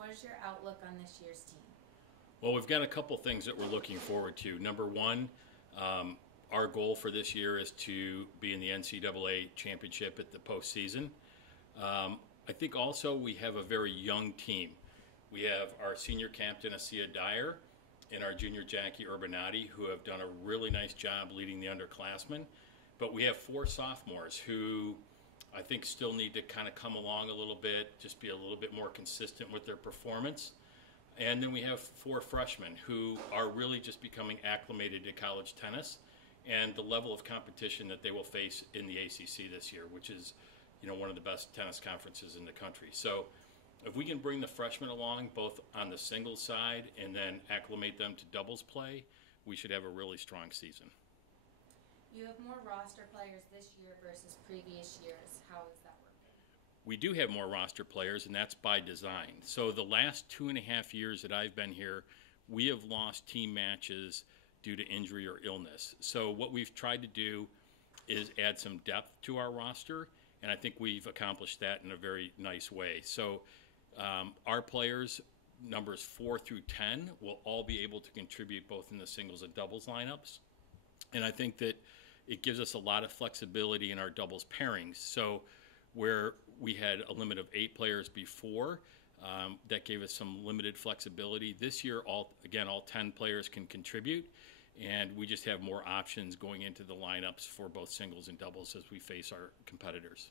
what is your outlook on this year's team? Well, we've got a couple things that we're looking forward to. Number one, our goal for this year is to be in the NCAA championship at the postseason. I think also we have a very young team. We have our senior captain, Asia Dyer, and our junior, Jackie Urbanati, who have done a really nice job leading the underclassmen. But we have four sophomores who I think still need to kind of come along a little bit, just be a little bit more consistent with their performance. And then we have four freshmen who are really just becoming acclimated to college tennis and the level of competition that they will face in the ACC this year, which is, one of the best tennis conferences in the country. So if we can bring the freshmen along, both on the singles side and then acclimate them to doubles play, we should have a really strong season. You have more roster players this year versus previous years. How is that working? We do have more roster players, and that's by design. So the last 2.5 years that I've been here, we have lost team matches due to injury or illness. So what we've tried to do is add some depth to our roster, and I think we've accomplished that in a very nice way. So our players, numbers 4 through 10, will all be able to contribute both in the singles and doubles lineups. And I think that it gives us a lot of flexibility in our doubles pairings. So where we had a limit of 8 players before, that gave us some limited flexibility. This year, all 10 players can contribute, and we just have more options going into the lineups for both singles and doubles as we face our competitors.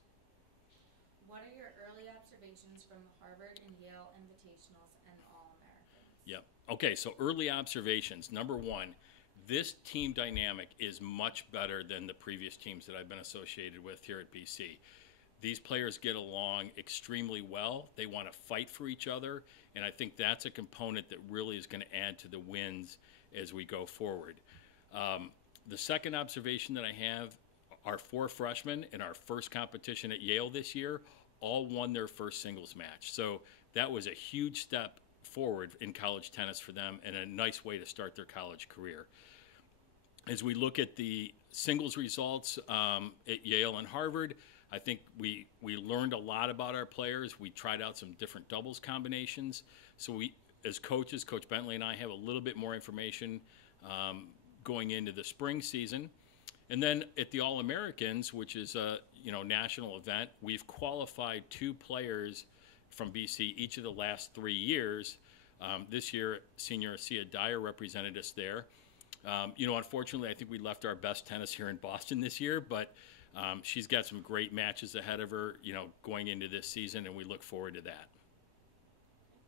What are your early observations from the Harvard and Yale Invitationals and All-Americans? Yep. Okay, so early observations. Number one, this team dynamic is much better than the previous teams that I've been associated with here at BC. These players get along extremely well. They want to fight for each other, and I think that's a component that really is going to add to the wins as we go forward. The second observation that I have, our 4 freshmen in our first competition at Yale this year all won their first singles match. So that was a huge step forward in college tennis for them and a nice way to start their college career. As we look at the singles results at Yale and Harvard, I think we learned a lot about our players. We tried out some different doubles combinations. So we, as coaches, Coach Bentley and I have a little bit more information going into the spring season. And then at the All-Americans, which is a national event, we've qualified 2 players from BC each of the last 3 years. This year, senior Asia Dyer represented us there. Unfortunately, I think we left our best tennis here in Boston this year, but she's got some great matches ahead of her, going into this season, and we look forward to that.